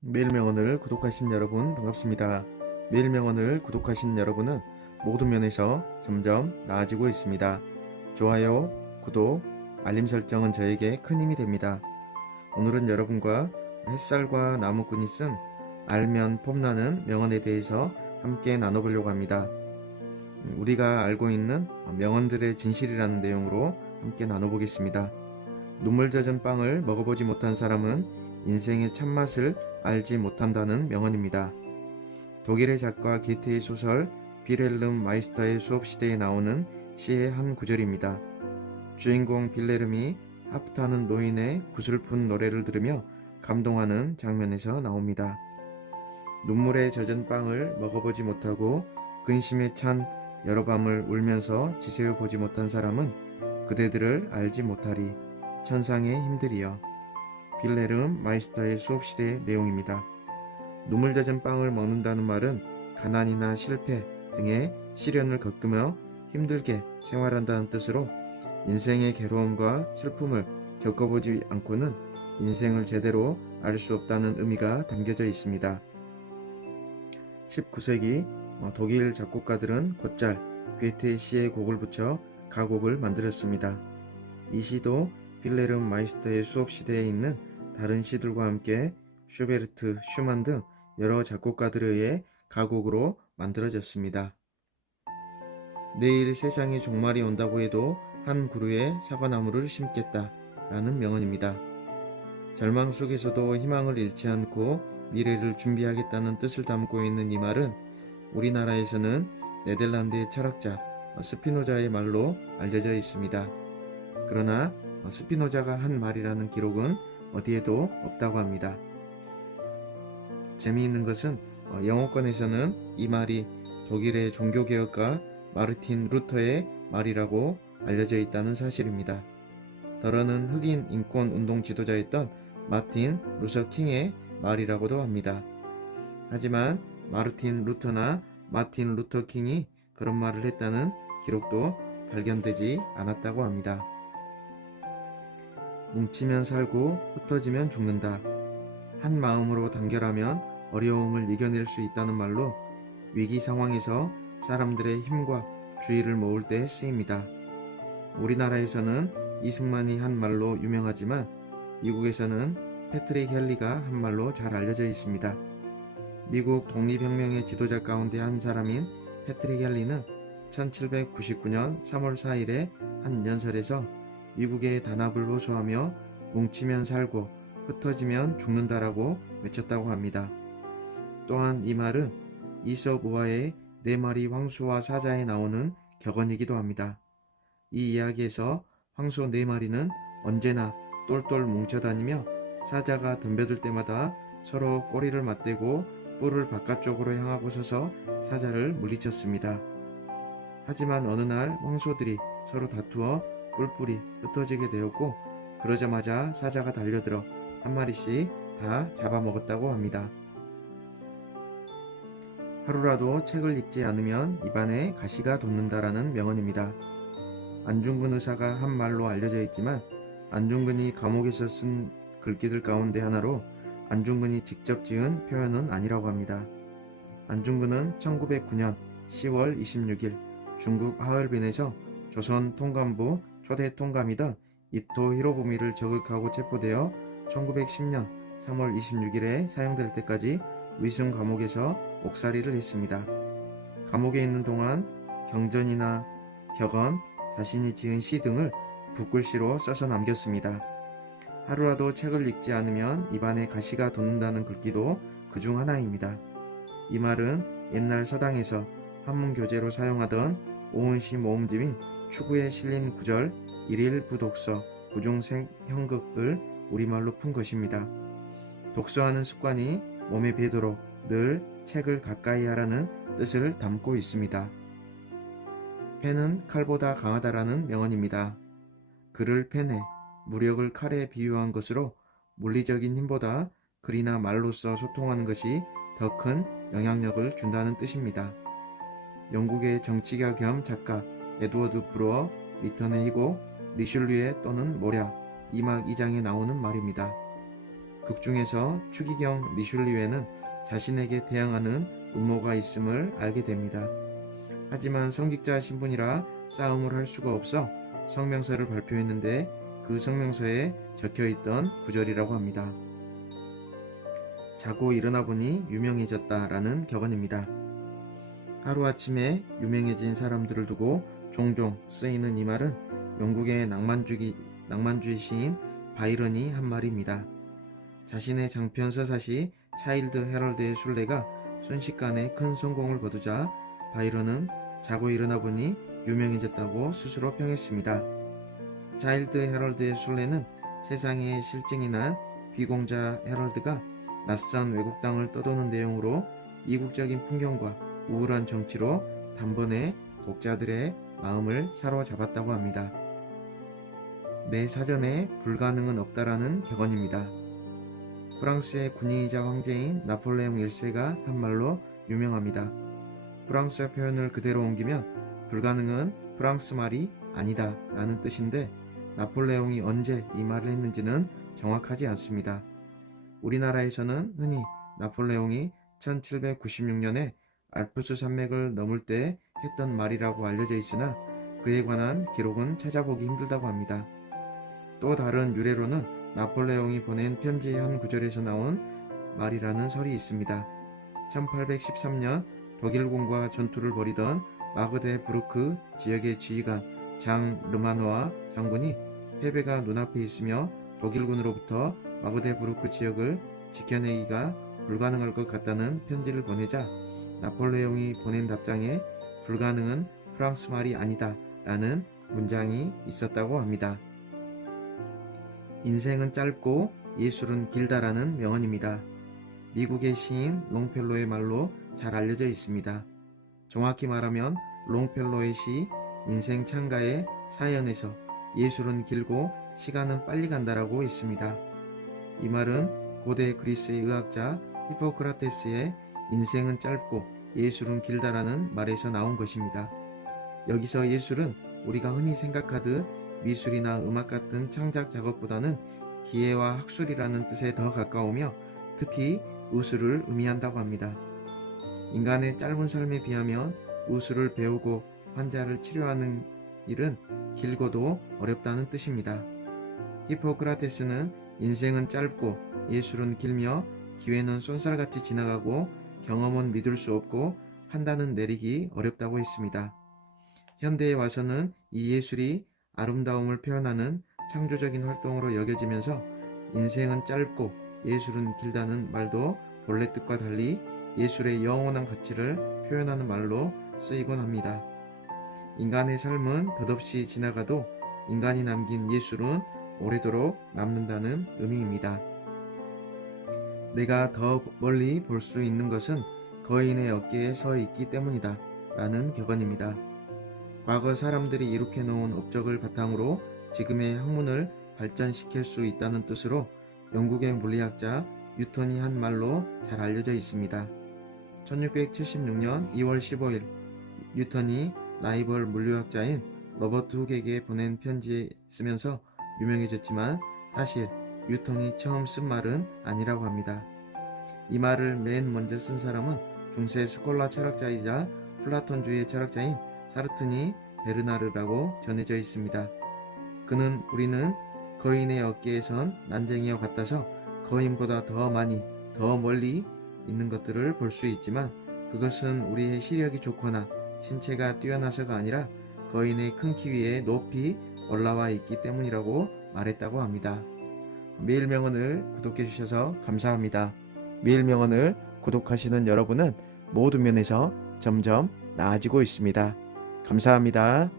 매일명언을 구독하신 여러분 반갑습니다. 매일명언을 구독하신 여러분은 모든 면에서 점점 나아지고 있습니다. 좋아요, 구독, 알림 설정은 저에게 큰 힘이 됩니다. 오늘은 여러분과 햇살과 나무꾼이 쓴 알면 폼나는 명언에 대해서 함께 나눠보려고 합니다. 우리가 알고 있는 명언들의 진실이라는 내용으로 함께 나눠보겠습니다. 눈물 젖은 빵을 먹어보지 못한 사람은 인생의 참맛을 알지 못한다는 명언입니다. 독일의 작가 게테의 소설 빌헬름 마이스터의 수업시대에 나오는 시의 한 구절입니다. 주인공 빌레름이 하프타는 노인의 구슬픈 노래를 들으며 감동하는 장면에서 나옵니다. 눈물에 젖은 빵을 먹어보지 못하고 근심에 찬 여러 밤을 울면서 지새워 보지 못한 사람은 그대들을 알지 못하리. 천상의 힘들이여. 빌레름 마이스터의 수업시대의 내용입니다. 눈물 젖은 빵을 먹는다는 말은 가난이나 실패 등의 시련을 겪으며 힘들게 생활한다는 뜻으로 인생의 괴로움과 슬픔을 겪어보지 않고는 인생을 제대로 알 수 없다는 의미가 담겨져 있습니다. 19세기 독일 작곡가들은 곧잘 괴테의 시에 곡을 붙여 가곡을 만들었습니다. 이 시도 빌레름 마이스터의 수업시대에 있는 다른 시들과 함께 슈베르트, 슈만 등 여러 작곡가들에 의해 가곡으로 만들어졌습니다. 내일 세상에 종말이 온다고 해도 한 그루의 사과나무를 심겠다 라는 명언입니다. 절망 속에서도 희망을 잃지 않고 미래를 준비하겠다는 뜻을 담고 있는 이 말은 우리나라에서는 네덜란드의 철학자 스피노자의 말로 알려져 있습니다. 그러나 스피노자가 한 말이라는 기록은 어디에도 없다고 합니다. 재미있는 것은 영어권에서는 이 말이 독일의 종교개혁가 마르틴 루터의 말이라고 알려져 있다는 사실입니다. 더러는 흑인 인권 운동 지도자였던 마틴 루서 킹의 말이라고도 합니다. 하지만 마르틴 루터나 마틴 루터 킹이 그런 말을 했다는 기록도 발견되지 않았다고 합니다. 뭉치면 살고 흩어지면 죽는다. 한 마음으로 단결하면 어려움을 이겨낼 수 있다는 말로 위기 상황에서 사람들의 힘과 주의를 모을 때 쓰입니다. 우리나라에서는 이승만이 한 말로 유명하지만 미국에서는 패트릭 헨리가 한 말로 잘 알려져 있습니다. 미국 독립혁명의 지도자 가운데 한 사람인 패트릭 헨리는 1799년 3월 4일에 한 연설에서 미국의 단합을 호소하며 뭉치면 살고 흩어지면 죽는다라고 외쳤다고 합니다. 또한 이 말은 이솝 우화의 네 마리 황소와 사자에 나오는 격언이기도 합니다. 이 이야기에서 황소 네 마리는 언제나 똘똘 뭉쳐다니며 사자가 덤벼들 때마다 서로 꼬리를 맞대고 뿔을 바깥쪽으로 향하고 서서 사자를 물리쳤습니다. 하지만 어느 날 황소들이 서로 다투어 뿔뿔이 흩어지게 되었고 그러자마자 사자가 달려들어 한 마리씩 다 잡아먹었다고 합니다. 하루라도 책을 읽지 않으면 입안에 가시가 돋는다라는 명언입니다. 안중근 의사가 한 말로 알려져 있지만 안중근이 감옥에서 쓴 글귀들 가운데 하나로 안중근이 직접 지은 표현은 아니라고 합니다. 안중근은 1909년 10월 26일 중국 하얼빈에서 조선 통감부 초대 통감이던 이토 히로부미를 저격하고 체포되어 1910년 3월 26일에 사형될 때까지 위승 감옥에서 옥살이를 했습니다. 감옥에 있는 동안 경전이나 격언, 자신이 지은 시 등을 붓글씨로 써서 남겼습니다. 하루라도 책을 읽지 않으면 입안에 가시가 돋는다는 글귀도 그중 하나입니다. 이 말은 옛날 서당에서 한문교재로 사용하던 오은시 모음집인 추구에 실린 구절 일일부독서 구중생형극을 우리말로 푼 것입니다. 독서하는 습관이 몸에 배도록 늘 책을 가까이 하라는 뜻을 담고 있습니다. 펜은 칼보다 강하다라는 명언입니다. 글을 펜에, 무력을 칼에 비유한 것으로 물리적인 힘보다 글이나 말로써 소통하는 것이 더 큰 영향력을 준다는 뜻입니다. 영국의 정치가 겸 작가 에드워드 브루어 리턴의 희곡 리슐리에 또는 모략 2막 2장에 나오는 말입니다. 극중에서 추기경 미슐리웨는 자신에게 대항하는 음모가 있음을 알게 됩니다. 하지만 성직자 신분이라 싸움을 할 수가 없어 성명서를 발표했는데 그 성명서에 적혀있던 구절이라고 합니다. 자고 일어나 보니 유명해졌다라는 격언입니다. 하루아침에 유명해진 사람들을 두고 종종 쓰이는 이 말은 영국의 낭만주의 시인 바이런이 한 말입니다. 자신의 장편 서사시 차일드 헤럴드의 순례가 순식간에 큰 성공을 거두자 바이런은 자고 일어나 보니 유명해졌다고 스스로 평했습니다. 차일드 헤럴드의 순례는 세상에 실증이 난 귀공자 헤럴드가 낯선 외국 땅을 떠도는 내용으로 이국적인 풍경과 우울한 정치로 단번에 독자들의 마음을 사로잡았다고 합니다. 내 사전에 불가능은 없다라는 격언입니다. 프랑스의 군인이자 황제인 나폴레옹 1세가 한 말로 유명합니다. 프랑스어 표현을 그대로 옮기면 불가능은 프랑스 말이 아니다 라는 뜻인데 나폴레옹이 언제 이 말을 했는지는 정확하지 않습니다. 우리나라에서는 흔히 나폴레옹이 1796년에 알프스 산맥을 넘을 때 했던 말이라고 알려져 있으나 그에 관한 기록은 찾아보기 힘들다고 합니다. 또 다른 유래로는 나폴레옹이 보낸 편지의 한 구절에서 나온 말이라는 설이 있습니다. 1813년 독일군과 전투를 벌이던 마그데부르크 지역의 지휘관 장 르마노아 장군이 패배가 눈앞에 있으며 독일군으로부터 마그데부르크 지역을 지켜내기가 불가능할 것 같다는 편지를 보내자 나폴레옹이 보낸 답장에 불가능은 프랑스 말이 아니다 라는 문장이 있었다고 합니다. 인생은 짧고 예술은 길다라는 명언입니다. 미국의 시인 롱펠로의 말로 잘 알려져 있습니다. 정확히 말하면 롱펠로의 시 인생 창가의 사연에서 예술은 길고 시간은 빨리 간다라고 했습니다. 이 말은 고대 그리스의 의학자 히포크라테스의 인생은 짧고 예술은 길다라는 말에서 나온 것입니다. 여기서 예술은 우리가 흔히 생각하듯 미술이나 음악 같은 창작 작업보다는 기회와 학술이라는 뜻에 더 가까우며 특히 의술을 의미한다고 합니다. 인간의 짧은 삶에 비하면 의술을 배우고 환자를 치료하는 일은 길고도 어렵다는 뜻입니다. 히포크라테스는 인생은 짧고 예술은 길며 기회는 쏜살같이 지나가고 경험은 믿을 수 없고 판단은 내리기 어렵다고 했습니다. 현대에 와서는 이 예술이 아름다움을 표현하는 창조적인 활동으로 여겨지면서 인생은 짧고 예술은 길다는 말도 본래 뜻과 달리 예술의 영원한 가치를 표현하는 말로 쓰이곤 합니다. 인간의 삶은 덧없이 지나가도 인간이 남긴 예술은 오래도록 남는다는 의미입니다. 내가 더 멀리 볼 수 있는 것은 거인의 어깨에 서 있기 때문이다 라는 격언입니다. 과거 사람들이 이룩해 놓은 업적을 바탕으로 지금의 학문을 발전시킬 수 있다는 뜻으로 영국의 물리학자 뉴턴이 한 말로 잘 알려져 있습니다. 1676년 2월 15일 뉴턴이 라이벌 물리학자인 로버트 훅에게 보낸 편지에 쓰면서 유명해졌지만 사실 뉴턴이 처음 쓴 말은 아니라고 합니다. 이 말을 맨 먼저 쓴 사람은 중세 스콜라 철학자이자 플라톤주의 철학자인 사르트니 베르나르라고 전해져 있습니다. 그는 우리는 거인의 어깨에선 난쟁이와 같아서 거인보다 더 많이 더 멀리 있는 것들을 볼 수 있지만 그것은 우리의 시력이 좋거나 신체가 뛰어나서가 아니라 거인의 큰 키 위에 높이 올라와 있기 때문이라고 말했다고 합니다. 매일명언을 구독해 주셔서 감사합니다. 매일명언을 구독하시는 여러분은 모든 면에서 점점 나아지고 있습니다. 감사합니다.